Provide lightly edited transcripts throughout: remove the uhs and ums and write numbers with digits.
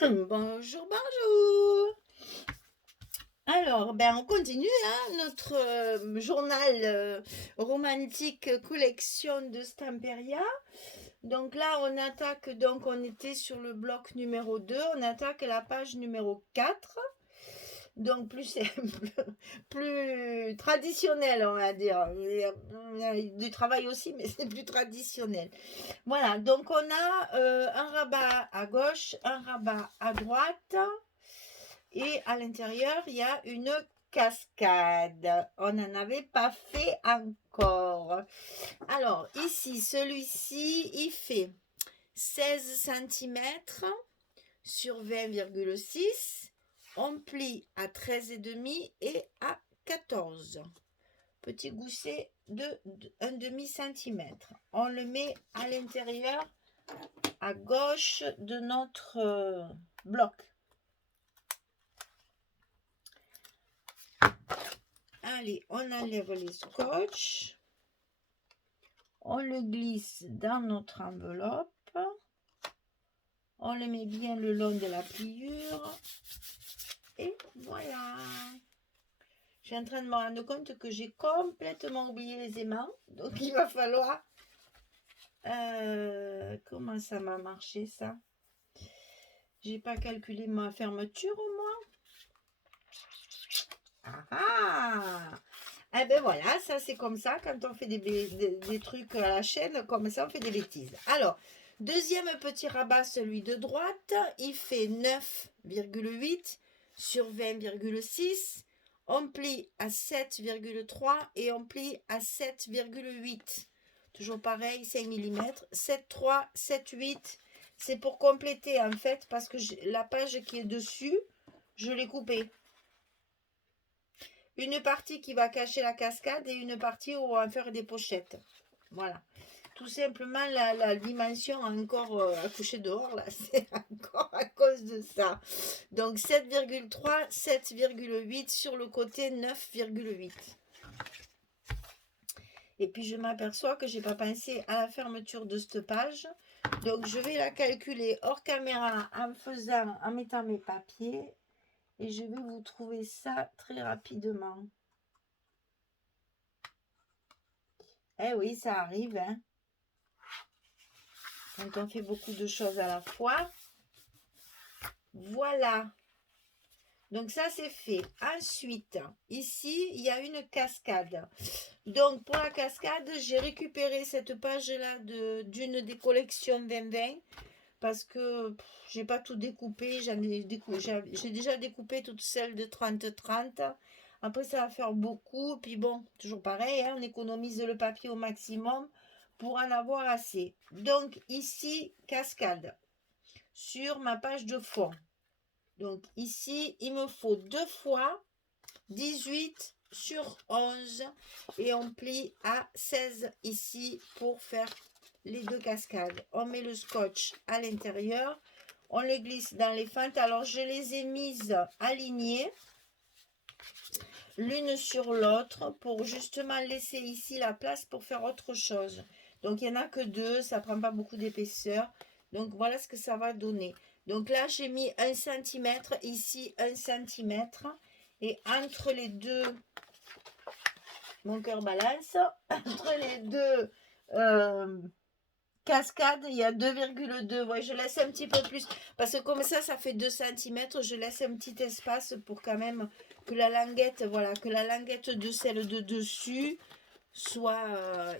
Bonjour, bonjour. Alors, on continue hein, notre journal romantique collection de Stamperia. Donc là, on attaque, donc on était sur le bloc numéro 2, on attaque la page numéro 4. Donc plus simple, plus traditionnel, on va dire. Il y a du travail aussi, mais c'est plus traditionnel. Voilà, donc on a un rabat à gauche, un rabat à droite. Et à l'intérieur, il y a une cascade. On n'en avait pas fait encore. Alors, ici, celui-ci, il fait 16 cm sur 20,6. On plie à 13,5 et à 14. Petit gousset de 1,5 cm. On le met à l'intérieur, à gauche de notre bloc. Allez, on enlève les scotch. On le glisse dans notre enveloppe. On le met bien le long de la pliure. Et voilà. Je suis en train de me rendre compte que j'ai complètement oublié les aimants. Donc il va falloir... comment ça m'a marché ça? J'ai pas calculé ma fermeture moi. Ah! Eh ben voilà, ça c'est comme ça, quand on fait des trucs à la chaîne, comme ça on fait des bêtises. Alors, deuxième petit rabat, celui de droite, il fait 9,8 sur 20,6. On plie à 7,3 et on plie à 7,8. Toujours pareil, 5 mm, 7,3, 7,8. C'est pour compléter en fait, parce que la page qui est dessus, je l'ai coupée. Une partie qui va cacher la cascade et une partie où on va faire des pochettes. Voilà. Tout simplement, la dimension encore accouchée dehors, là, c'est encore à cause de ça. Donc 7,3, 7,8 sur le côté 9,8. Et puis je m'aperçois que j'ai pas pensé à la fermeture de cette page. Donc je vais la calculer hors caméra en mettant mes papiers. Et je vais vous trouver ça très rapidement. Eh oui, ça arrive, hein. Quand on fait beaucoup de choses à la fois. Voilà. Donc ça, c'est fait. Ensuite, ici, il y a une cascade. Donc, pour la cascade, j'ai récupéré cette page-là d'une des collections 2020 parce que j'ai pas tout découpé. J'ai déjà découpé toutes celles de 30-30. Après, ça va faire beaucoup. Puis bon, toujours pareil, hein, on économise le papier au maximum pour en avoir assez. Donc, ici, cascade sur ma page de fond. Donc, ici, il me faut 2 fois 18 sur 11 et on plie à 16 ici pour faire les deux cascades. On met le scotch à l'intérieur, on les glisse dans les fentes. Alors je les ai mises alignées l'une sur l'autre pour justement laisser ici la place pour faire autre chose. Donc il n'y en a que 2, ça prend pas beaucoup d'épaisseur. Donc voilà ce que ça va donner. Donc là j'ai mis 1 cm, ici 1 cm. Et entre les deux, mon cœur balance, entre les deux cascades, il y a 2,2. Ouais, je laisse un petit peu plus. Parce que comme ça fait 2 cm. Je laisse un petit espace pour quand même que la languette, voilà, que la languette de celle de dessus soit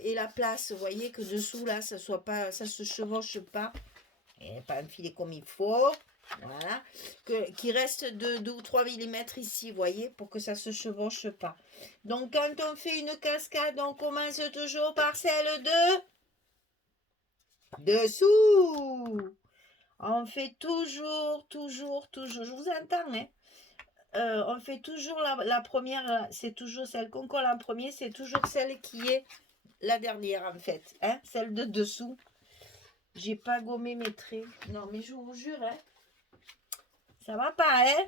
et la place, vous voyez, que dessous là, ça soit pas, ça se chevauche pas. Et pas enfilé comme il faut. Voilà. Qui reste de 2 ou 3 mm ici, vous voyez, pour que ça ne se chevauche pas. Donc, quand on fait une cascade, on commence toujours par celle de dessous. On fait toujours, je vous entends, hein. On fait toujours la première, c'est toujours celle qu'on colle en premier, c'est toujours celle qui est la dernière, en fait, hein, celle de dessous. J'ai pas gommé mes traits. Non, mais je vous jure, hein. Ça va pas, hein?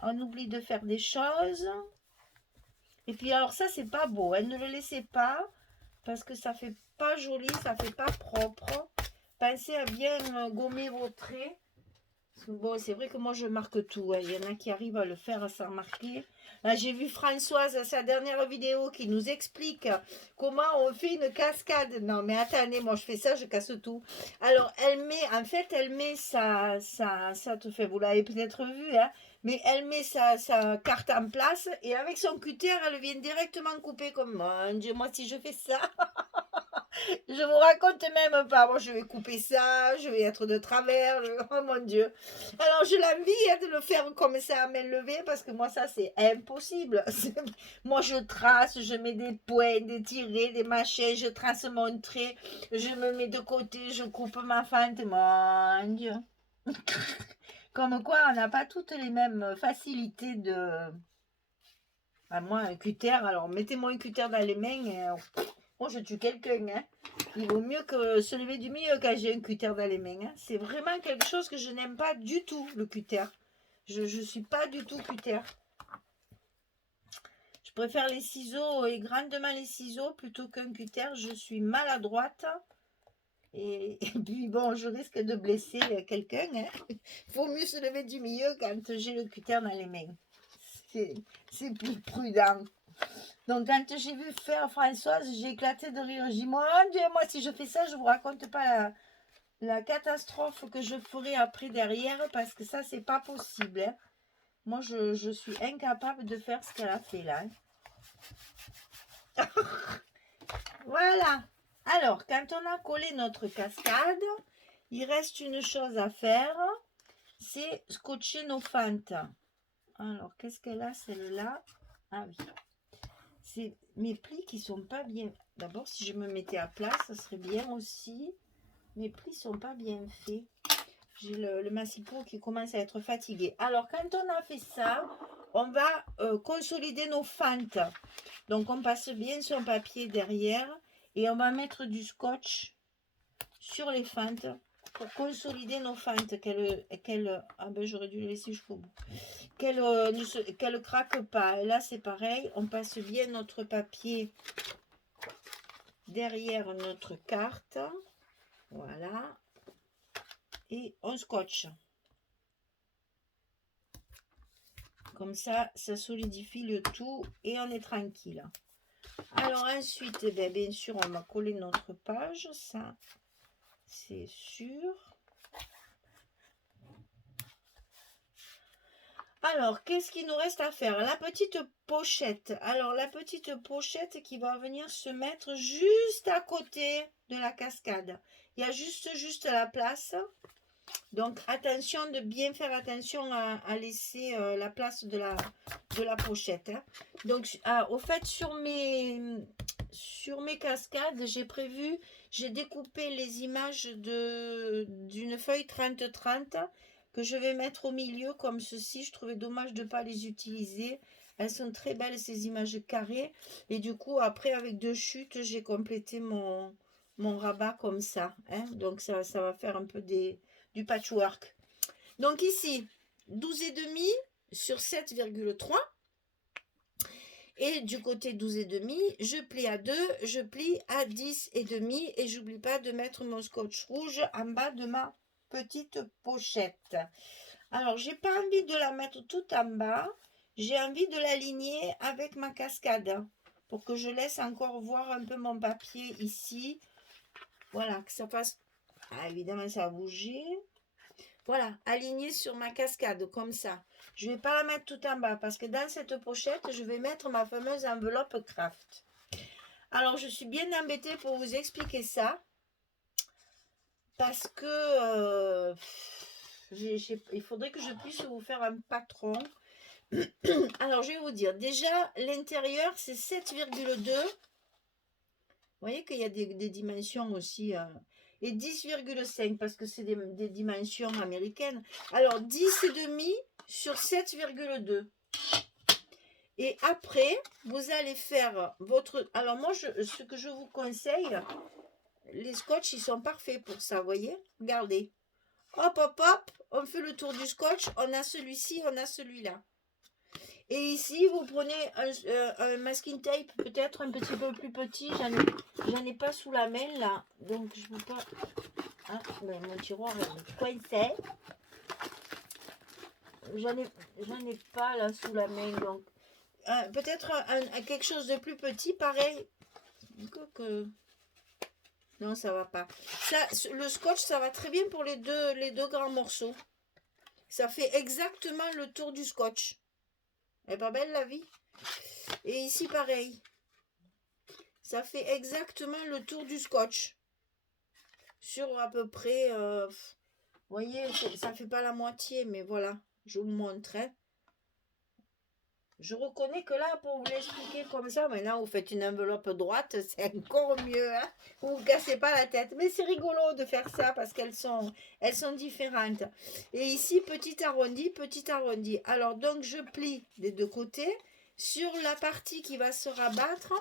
On oublie de faire des choses. Et puis alors ça, c'est pas beau. Ne le laissez pas parce que ça fait pas joli, ça fait pas propre. Pensez à bien gommer vos traits Bon, c'est vrai que moi, je marque tout, hein. Il y en a qui arrivent à le faire sans marquer. Là, j'ai vu Françoise, sa dernière vidéo, qui nous explique comment on fait une cascade. Non, mais attendez, moi, je fais ça, je casse tout. Alors, en fait, elle met ça te fait, vous l'avez peut-être vu, hein, mais elle met sa carte en place et avec son cutter, elle vient directement couper comme moi. Mon Dieu, moi, si je fais ça. Je vous raconte même pas. Moi, je vais couper ça, je vais être de travers. Oh mon Dieu. Alors, je l'envie de le faire comme ça à main levée parce que moi, ça, c'est impossible. Moi, je trace, je mets des points, des tirets, des machins, je trace mon trait, je me mets de côté, je coupe ma fente. Mon Dieu. Comme quoi, on n'a pas toutes les mêmes facilités de. À moi, un cutter. Alors, mettez-moi un cutter dans les mains et. Moi, je tue quelqu'un, hein. Il vaut mieux que se lever du milieu quand j'ai un cutter dans les mains, hein. C'est vraiment quelque chose que je n'aime pas du tout, le cutter. Je ne suis pas du tout cutter. Je préfère les ciseaux et grandement les ciseaux plutôt qu'un cutter. Je suis maladroite. Et puis, bon, je risque de blesser quelqu'un, hein. Il vaut mieux se lever du milieu quand j'ai le cutter dans les mains. C'est plus prudent. Donc, quand j'ai vu faire Françoise, j'ai éclaté de rire. J'ai dit, mon Dieu, moi, si je fais ça, je ne vous raconte pas la catastrophe que je ferai après derrière, parce que ça, c'est pas possible, hein. Moi, je suis incapable de faire ce qu'elle a fait là, hein. Voilà. Alors, quand on a collé notre cascade, il reste une chose à faire, c'est scotcher nos fentes. Alors, qu'est-ce qu'elle a, celle-là? Ah oui. C'est mes plis qui sont pas bien. D'abord, si je me mettais à plat, ça serait bien aussi. Mes plis sont pas bien faits. J'ai le massipot qui commence à être fatigué. Alors, quand on a fait ça, on va consolider nos fentes. Donc, on passe bien son papier derrière et on va mettre du scotch sur les fentes pour consolider nos fentes. Ah ben, j'aurais dû le laisser jusqu'au bout. Qu'elle ne craque pas. Et là, c'est pareil. On passe bien notre papier derrière notre carte. Voilà. Et on scotche. Comme ça, ça solidifie le tout et on est tranquille. Alors ensuite, bien sûr, on va coller notre page. Ça, c'est sûr. Alors, qu'est-ce qu'il nous reste à faire? La petite pochette. Alors, la petite pochette qui va venir se mettre juste à côté de la cascade. Il y a juste la place. Donc, attention de bien faire attention à laisser la place de la pochette, hein. Donc, au fait, sur mes cascades, j'ai découpé les images d'une feuille 30-30 que je vais mettre au milieu comme ceci. Je trouvais dommage de ne pas les utiliser. Elles sont très belles, ces images carrées. Et du coup, après, avec deux chutes, j'ai complété mon rabat comme ça, hein. Donc, ça va faire un peu du patchwork. Donc ici, 12,5 sur 7,3. Et du côté 12,5, je plie à 2, je plie à 10,5 et j'oublie pas de mettre mon scotch rouge en bas de ma petite pochette. Alors, j'ai pas envie de la mettre tout en bas, j'ai envie de l'aligner avec ma cascade pour que je laisse encore voir un peu mon papier ici. Voilà, que ça fasse... Ah, évidemment, ça a bougé. Voilà, aligné sur ma cascade, comme ça. Je ne vais pas la mettre tout en bas, parce que dans cette pochette, je vais mettre ma fameuse enveloppe craft. Alors, je suis bien embêtée pour vous expliquer ça, parce que il faudrait que je puisse vous faire un patron. Alors, je vais vous dire, déjà, l'intérieur, c'est 7,2. Vous voyez qu'il y a des dimensions aussi... et 10,5 parce que c'est des dimensions américaines. Alors 10,5 sur 7,2. Et après, vous allez faire votre... Alors moi, ce que je vous conseille, les scotch, ils sont parfaits pour ça, vous voyez. Regardez. Hop, hop, hop, on fait le tour du scotch. On a celui-ci, on a celui-là. Et ici, vous prenez un masking tape, peut-être un petit peu plus petit. J'en ai pas sous la main, là. Donc, je ne peux pas... Ah, ben, mon tiroir est coincé. j'en ai pas là sous la main, donc peut-être quelque chose de plus petit, pareil. Non, ça va pas. Ça, le scotch, ça va très bien pour les deux grands morceaux. Ça fait exactement le tour du scotch. Elle est pas belle la vie? Et ici, pareil. Ça fait exactement le tour du scotch. Sur à peu près... vous voyez, ça fait pas la moitié, mais voilà. Je vous montre. Hein. Je reconnais que là, pour vous l'expliquer comme ça, maintenant vous faites une enveloppe droite, c'est encore mieux. Hein, vous ne cassez pas la tête. Mais c'est rigolo de faire ça parce qu'elles sont différentes. Et ici, petit arrondi, petit arrondi. Alors, donc, je plie des deux côtés. Sur la partie qui va se rabattre,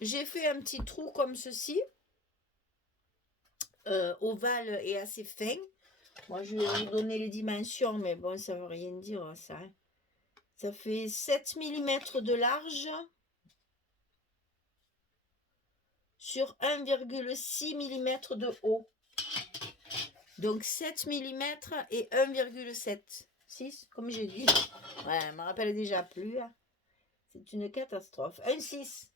j'ai fait un petit trou comme ceci. Ovale et assez fin. Moi, je vais vous donner les dimensions, mais bon, ça ne veut rien dire, ça. Hein. Ça fait 7 mm de large sur 1,6 mm de haut. Donc 7 mm et 1,7. 6, comme j'ai dit. Ouais, je ne me rappelle déjà plus. Hein. C'est une catastrophe. 1,6.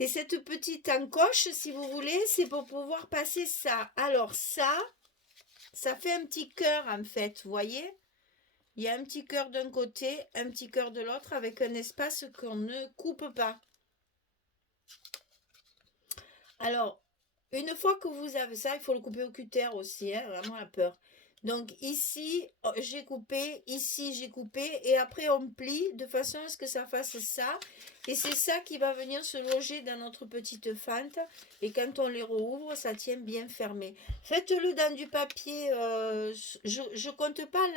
Et cette petite encoche, si vous voulez, c'est pour pouvoir passer ça. Alors ça fait un petit cœur en fait, vous voyez ? Il y a un petit cœur d'un côté, un petit cœur de l'autre avec un espace qu'on ne coupe pas. Alors, une fois que vous avez ça, il faut le couper au cutter aussi, hein, vraiment la peur. Donc ici, j'ai coupé, ici, j'ai coupé, et après on plie de façon à ce que ça fasse ça. Et c'est ça qui va venir se loger dans notre petite fente. Et quand on les rouvre, ça tient bien fermé. Faites-le dans du papier, je ne compte pas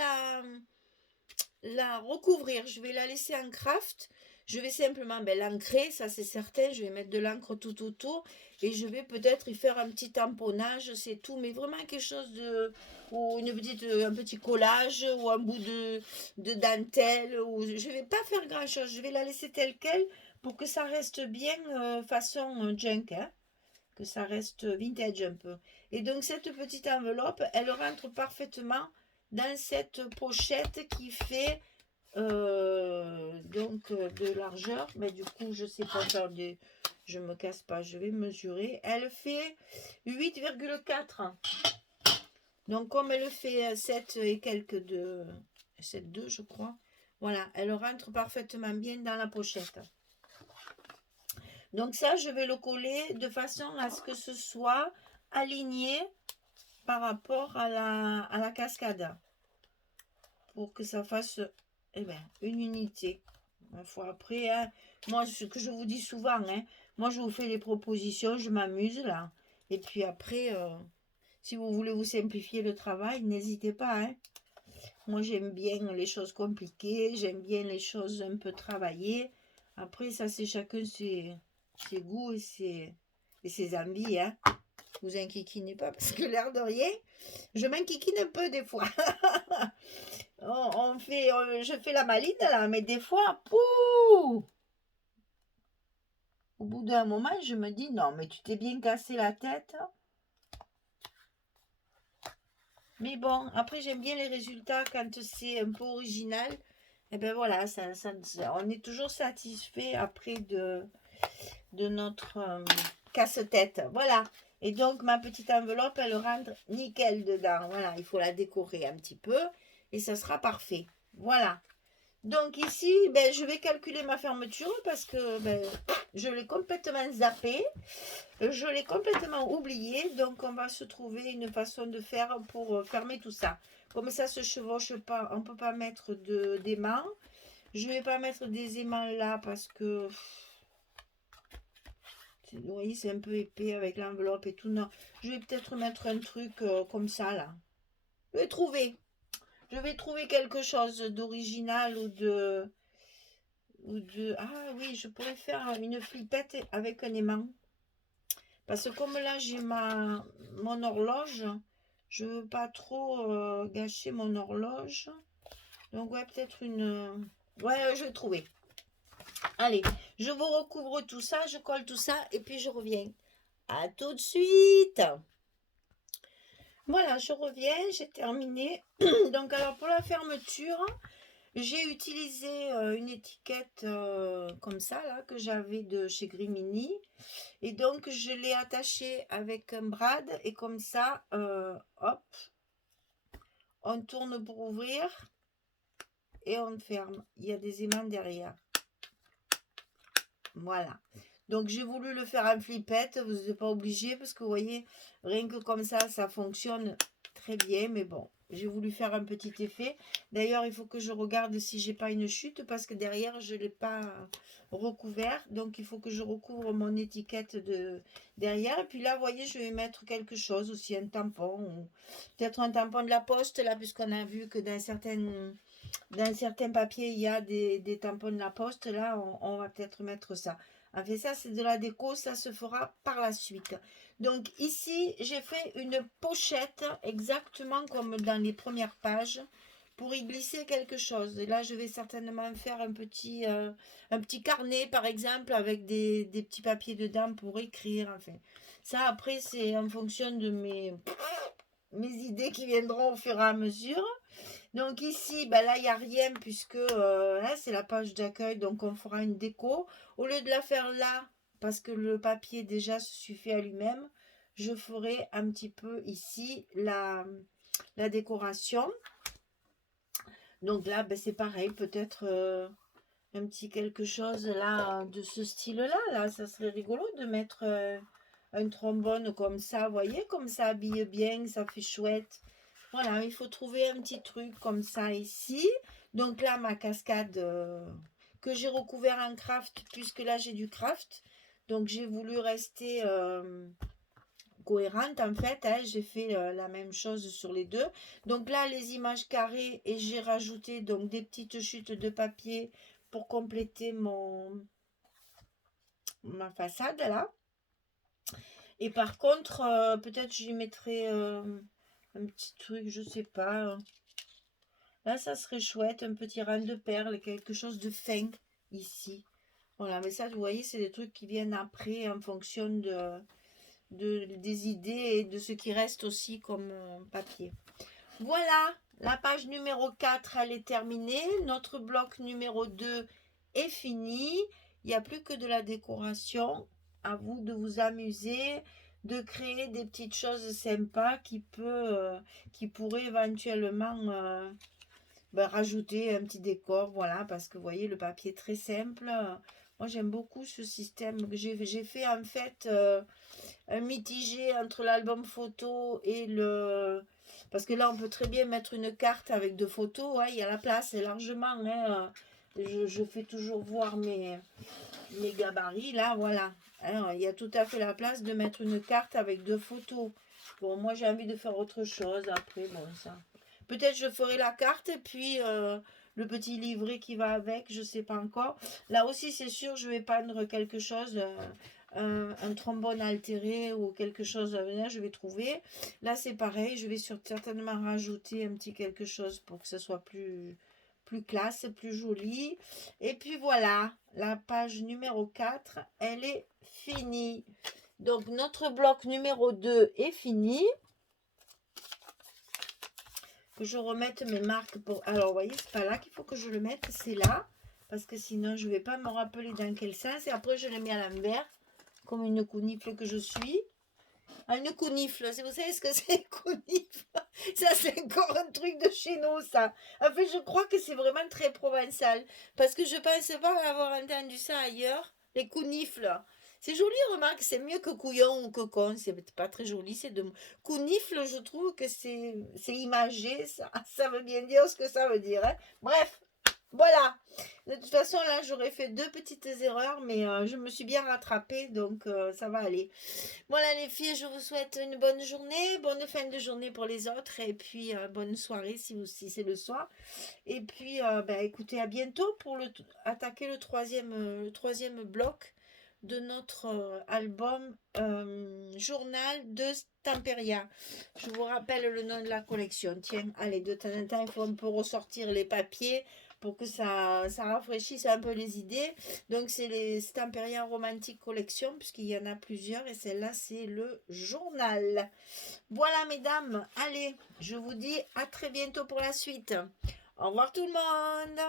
la recouvrir, je vais la laisser en craft. Je vais simplement l'encrer, ça c'est certain. Je vais mettre de l'encre tout autour et je vais peut-être y faire un petit tamponnage, c'est tout, mais vraiment quelque chose de, ou un petit collage ou un bout de dentelle. Ou je vais pas faire grand chose, je vais la laisser telle quelle pour que ça reste bien façon junk, hein, que ça reste vintage un peu. Et donc cette petite enveloppe, elle rentre parfaitement dans cette pochette qui fait donc de largeur, mais du coup je sais pas faire des, je me casse pas, je vais mesurer. Elle fait 8,4, donc comme elle fait 7 et quelques de 7,2 je crois, voilà, elle rentre parfaitement bien dans la pochette. Donc ça, je vais le coller de façon à ce que ce soit aligné par rapport à la cascade. Pour que ça fasse une unité. Une fois après, hein, moi, ce que je vous dis souvent, hein, moi, je vous fais des propositions, je m'amuse là. Et puis après, si vous voulez vous simplifier le travail, n'hésitez pas. Hein. Moi, j'aime bien les choses compliquées, j'aime bien les choses un peu travaillées. Après, ça, c'est chacun ses goûts et ses envies. Hein. Vous inquiétez pas parce que l'air de rien, je m'inquiétine un peu des fois. Je fais la maline là, mais des fois, pouh, au bout d'un moment, je me dis non, mais tu t'es bien cassé la tête. Mais bon, après j'aime bien les résultats quand c'est un peu original. Et ben voilà, on est toujours satisfait après de notre casse-tête. Voilà. Et donc ma petite enveloppe, elle rentre nickel dedans. Voilà, il faut la décorer un petit peu et ça sera parfait. Voilà. Donc ici, je vais calculer ma fermeture parce que je l'ai complètement zappé. Je l'ai complètement oublié. Donc on va se trouver une façon de faire pour fermer tout ça. Comme ça se chevauche pas, on ne peut pas mettre d'aimants. Je ne vais pas mettre des aimants là parce que... Vous voyez, c'est un peu épais avec l'enveloppe et tout. Non, je vais peut-être mettre un truc comme ça là. Je vais trouver. Je vais trouver quelque chose d'original ou de... Ah oui, je pourrais faire une flippette avec un aimant. Parce que comme là, j'ai mon horloge, je veux pas trop gâcher mon horloge. Donc, ouais, peut-être une... Ouais, je vais trouver. Allez, je vous recouvre tout ça, je colle tout ça et puis je reviens. À tout de suite! Voilà, je reviens, j'ai terminé. Donc alors pour la fermeture, j'ai utilisé une étiquette comme ça là que j'avais de chez Grimini et donc je l'ai attachée avec un brad et comme ça, hop, on tourne pour ouvrir et on ferme. Il y a des aimants derrière. Voilà. Donc j'ai voulu le faire en flippette, vous n'êtes pas obligé parce que vous voyez, rien que comme ça fonctionne très bien, mais bon, j'ai voulu faire un petit effet. D'ailleurs, il faut que je regarde si j'ai pas une chute parce que derrière, je ne l'ai pas recouvert. Donc il faut que je recouvre mon étiquette de derrière. Et puis là, vous voyez, je vais mettre quelque chose aussi, un tampon, ou peut-être un tampon de la poste, là, puisqu'on a vu que dans certains papiers, il y a des tampons de la poste. Là, on va peut-être mettre ça. En fait, ça, c'est de la déco. Ça se fera par la suite. Donc, ici, j'ai fait une pochette exactement comme dans les premières pages pour y glisser quelque chose. Et là, je vais certainement faire un petit carnet, par exemple, avec des petits papiers dedans pour écrire. Enfin, ça, après, c'est en fonction de mes idées qui viendront au fur et à mesure. Donc ici, ben là, il n'y a rien puisque là, c'est la page d'accueil. Donc on fera une déco. Au lieu de la faire là, parce que le papier déjà se suffit à lui-même, je ferai un petit peu ici la décoration. Donc là, ben, c'est pareil, peut-être un petit quelque chose là de ce style-là. Là, ça serait rigolo de mettre un trombone comme ça, vous voyez, comme ça habille bien, ça fait chouette. Voilà, il faut trouver un petit truc comme ça ici. Donc là, ma cascade que j'ai recouvert en craft, puisque là, j'ai du craft. Donc, j'ai voulu rester cohérente, en fait. Hein. J'ai fait la même chose sur les deux. Donc là, les images carrées, et j'ai rajouté donc des petites chutes de papier pour compléter ma façade, là. Et par contre, peut-être je lui mettrai un petit truc, je sais pas. Là, ça serait chouette, un petit rang de perles, quelque chose de fin ici. Voilà, mais ça, vous voyez, c'est des trucs qui viennent après en fonction des idées et de ce qui reste aussi comme papier. Voilà, la page numéro 4, elle est terminée. Notre bloc numéro 2 est fini. Il n'y a plus que de la décoration. À vous de vous amuser, de créer des petites choses sympas qui pourraient éventuellement rajouter un petit décor, voilà, parce que vous voyez, le papier est très simple. Moi, j'aime beaucoup ce système. J'ai fait en fait un mitigé entre l'album photo et le... Parce que là, on peut très bien mettre une carte avec deux photos. Ouais, il y a la place, c'est largement. Hein, je fais toujours voir mes gabarits. Là, voilà. Alors, il y a tout à fait la place de mettre une carte avec deux photos. Bon, moi, j'ai envie de faire autre chose après. Bon, ça. Peut-être je ferai la carte et puis le petit livret qui va avec, je ne sais pas encore. Là aussi, c'est sûr, je vais peindre quelque chose, un trombone altéré ou quelque chose, là, je vais trouver. Là, c'est pareil, je vais certainement rajouter un petit quelque chose pour que ce soit plus classe, plus joli. Et puis voilà, la page numéro 4, elle est finie. Donc, notre bloc numéro 2 est fini. Que je remette mes marques pour... Alors, vous voyez, c'est pas là qu'il faut que je le mette, c'est là. Parce que sinon, je vais pas me rappeler dans quel sens. Et après, je les mets à l'envers, comme une counifle que je suis. Ah, une counifle, vous savez ce que c'est, une counifle? Ça, c'est encore un truc de chez nous, ça. En fait, je crois que c'est vraiment très provençal. Parce que je pense pas avoir entendu ça ailleurs. Les counifles. C'est joli, remarque, c'est mieux que couillon ou que con. C'est pas très joli, c'est de... Counifle, je trouve que c'est imagé, ça. Ça veut bien dire ce que ça veut dire. Hein. Bref, voilà. De toute façon, là, j'aurais fait deux petites erreurs, mais je me suis bien rattrapée, donc ça va aller. Voilà les filles, je vous souhaite une bonne journée, bonne fin de journée pour les autres, et puis bonne soirée si c'est le soir. Et puis, écoutez, à bientôt pour attaquer le troisième bloc de notre album Journal de Stamperia. Je vous rappelle le nom de la collection. Tiens, allez, de temps en temps, il faut un peu ressortir les papiers pour que ça rafraîchisse un peu les idées. Donc c'est les Stamperia Romantic Collection, puisqu'il y en a plusieurs, et celle-là c'est le journal. Voilà mesdames, allez, je vous dis à très bientôt pour la suite. Au revoir tout le monde.